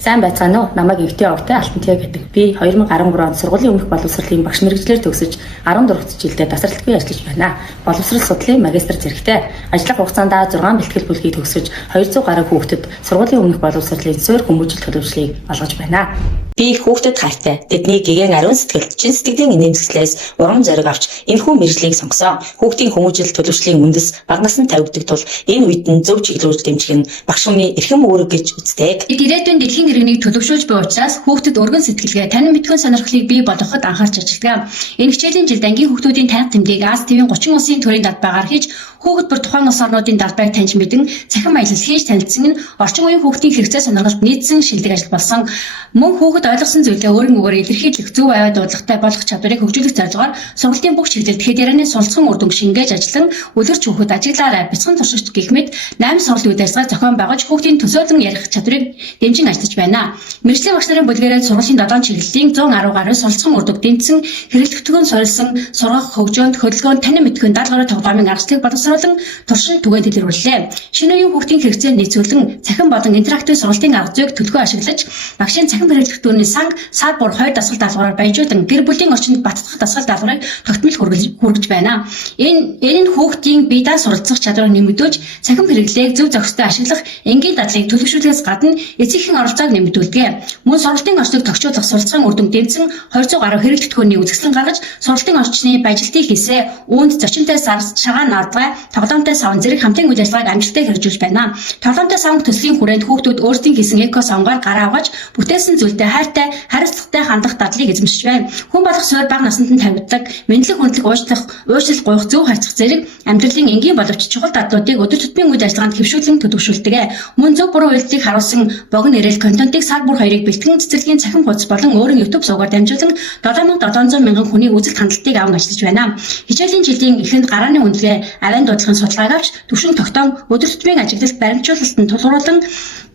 Сайн байцгаана уу? Намайг Эвтэй Овтой Алтантиа гэдэг. Би 2013 онд сургуулийн өмнөх боловсролын багш мэргэжлэр төгсөж 14 жилдээ тасралтгүй ажиллаж байна. Боловсрол судлалын магистр зэрэгтэй. Ажиллах хугацаанд 6 бэлтгэл бүлгийг төгсөж 200 гаруй хүүхдэд сургуулийн өмнөх боловсролын суурь хүмүүжил төлөвшлийг олгож байна. Би хүүхдэд хайртай. Тэдний гэгээн ариун сэтгэл, чин сэтгэлийн инээмсэглээс урам зориг авч энэхүү мэргэжлийг сонгосон. Хүүхдийн хүмүүжил төлөвшлийн үндэс бага наснд тавигддаг тул энэ үед нь зөв чиглүүлж дэмжих нь багш хүмүүний эрхэм үүрэг гэж үздэг. Ирээдүйн дэлхийн иргэнийг төлөвшүүлж буй учраас хүүхдэд өргөн сэтгэлгээ, танин мэдхүйн сонирхлыг бий болгоход анхаарч ажилладаг. Энэ хичээлийн жилд ангийн хүүхдүүдийн танх тэмдгийг Аз ТV-ийн 30 улсын төрийн далбаагаар хийж хүүхэд бүр тухайн улс орнуудын далбайг таньж мэдэн цахим аялал хийж танилцсан нь орчин үеийн хүүхдийн хэрэгцээ сонирхолд нийцсэн шилдэг ажил болсон. Мөн хүүхэд ойлгосон зүйлээ өөрийн үгээр илэрхийлэх, зөв аваа дуудлагатай болох чадварыг хөгжүүлэх зорилгоор сургалтын бүх чиглэлд хэд ярианы суралцсан үр дүн шингээж ажиллан үлгэрч хүүхэд ажиглаарай, бяцхан туршигч гэх мэт 8 сургалтын үйл ажиллагаа зохион байгуулж хүүхдийн төсөөлөн ярих чадварыг дэмжин ажиллаж байна. Мэргэжлийн багш нарын бүлгээрээ сургуулийн 7 чиглэлийн 110 гаруй суралцсан үр дүн дэмжсэн хэрэглэгдэхүүн суурилсан сургах хөгжөөнд хөдөлгөөнд танин мэдхүйн 70 гаруй тоглоомын аргачлалыг боловсруулан туршин түгээн дэлгэрүүллээ. Шинэ үеийн хүүхдийн хэрэгцээнд нийцүүлэн цахим болон интерактив сургалтын арга зүйг төлхөө ашиглаж багшийн цахим хэрэглэгдэхүүний санг сар бүр 2 дасгал даалгавраар баяжуулан гэр бүлийн орчинд баттгах дасгал даалгаврыг тогтмол хүргэж байна. Энэ нь хүүхдийн бие даан суралцах чадварыг нэмэгдүүлж цахим хэрэглээг зөв зохистой ашиглах энгийн дадлыг төлөвшүүлэхээс гадна эцэгхийн оролцоог нэмэгдүүлдэг. Мөн сургалтын орчныг тохижуулах суралцсан үр дүн дэмжсэн 200 гаруй хэрэглэгдэхүүний үзэсгэлэн гаргаж сургалтын орчны баяжилтын хийсээ, үүнд зочинтой шагаан наадгай, тоглоомтой савн зэрэг хамтын үйл ажиллагааг амжилттай хэрэгжүүлж байна. Тоглоомтой савн төслийн хүрээнд хүүхдүүд өөрсдийн хийсэн эко савнгаар гараа угааж бүтээсэн зүйлтэй хайртай, хариуцлагатай хандах дадлыг эзэмшиж байна. Хүн болох суурь бага наснд нь тавигддаг, мэдлэг хүндлэх, уучлал гуйх, зөв харьцах зэрэг амьдралын энгийн боловч чухал дадлуудыг өдөр тутмын үйл ажиллагаанд хэвшүүлэн төлөвшүүлдэг. Мөн зөв буруу үйлдэлийг харуулсан богино нэрэл контентыг сар бүр 2-ыг бэлтгэн цэцэрлэгийн цахим хуудас болон өөрийн YouTube сувгаар дамжуулан 7700 мянган хүний үзэлт хандлтыг аван ажиллаж байна. Хичээлийн жилийн эхэнд гарааны үнэлгээ, авиан дуудлагын судалгааг авч түвшин тогтоом өдөр тутмын ажиглалт баримтжуулалтанд тулгуурлан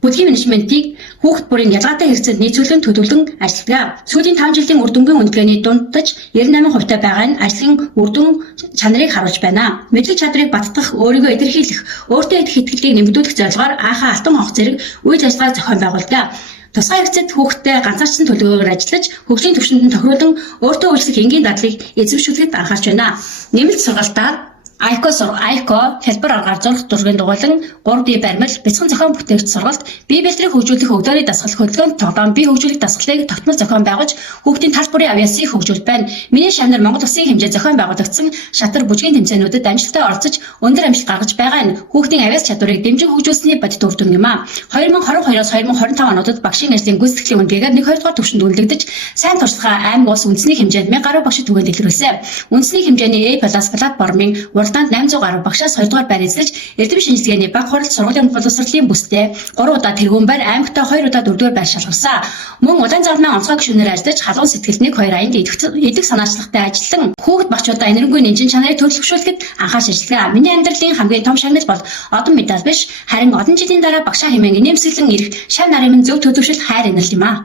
бүлгийн менежментийг хүүхэд бүрийн ялгаатай хэрэгцээнд нийцүүлэн төлөвлөн ажилладаг. Сүүлийн 5 жилийн үр дүнгийн үнэлгээний дундаж 98% байгаа нь ажлын үр дүн чанарыг харуулж байна. Мэдлэг чадрыг баттгах, өөрийгөө илэрхийлэх, өөртөө идэх итгэлийг нэмэгдүүлэх зорилгоор анхаа алтан хонх зэрэг үйл ажиллагаа зохион байгуулдаг. Тусгай хэрэгцээнд хүүхэдтэй ганцаарчсан төлөвлөгөөр ажиллаж, хөгжлийн түвшинд нь тохируулан өөртөө үйлчлэх энгийн дадлыг эзэмшүүлэхэд анхаарч байна. Нэмэлт сургалтаар Айко хэлбэр аргаар зурх зургийн дугуйлан 3D баримл, бяцхан зохион бүтээгч сургалт, бие бэлтрийг хөгжүүлэх өвдөөний дасгал, хөдөлгөөнд тоглоом, бие хөгжүүлэх дасгалыг тогтмол зохион байгуулж хүүхдийн тал бүрийн авьяасыг хөгжүүлж байна. Миний шавнар Монгол Улсын хэмжээнд зохион байгуулагдсан шатар бүжгийн тэмцээнүүдэд амжилттай оролцож өндөр амжилт гаргаж байгаа нь хүүхдийн авьяас чадварыг дэмжин хөгжүүлсэний бодит үр дүн юм а. 2022-оос 2025 онуудад багшийн ажлын гүйцэтгэлийн үнэлгээгээр 1-2 дугаар түвшинд үнэлэгдэж, сайн туршлагаа аймаг улс үндэсний хэмжээнд 1000 гаруй багшид түгээн дэлгэрүүлсэн. Үндэсний хэмжээний A+ платформын уралдаанд 800 гаруй багшаас 2 дугаар байр эзлэж, эрдэм шинжилгээний баг хурал сургуулийн боловсролын бүстэй 3 удаа тэргүүн байр, аймагтаа 2 удаа 4 дугаар байр шалгарсан. Мөн удаан завнаа онцгой гишүүнээр ажиллаж, халуун сэтгэл 1-2 аянд идэх санаачлагтай ажиллан хүүхэд багчуудаа энэрэнгүй нэмжин чанарыг төлөвшүүлэхэд анхаарч ажилладаг. Миний амьдралын хамгийн том шагнал бол одон медаль биш, харин олон жилийн дараа багшаа хэмээн инээмсэглэн ирэх шав нарын зөв төлөвшөл хайр инэрл юм а.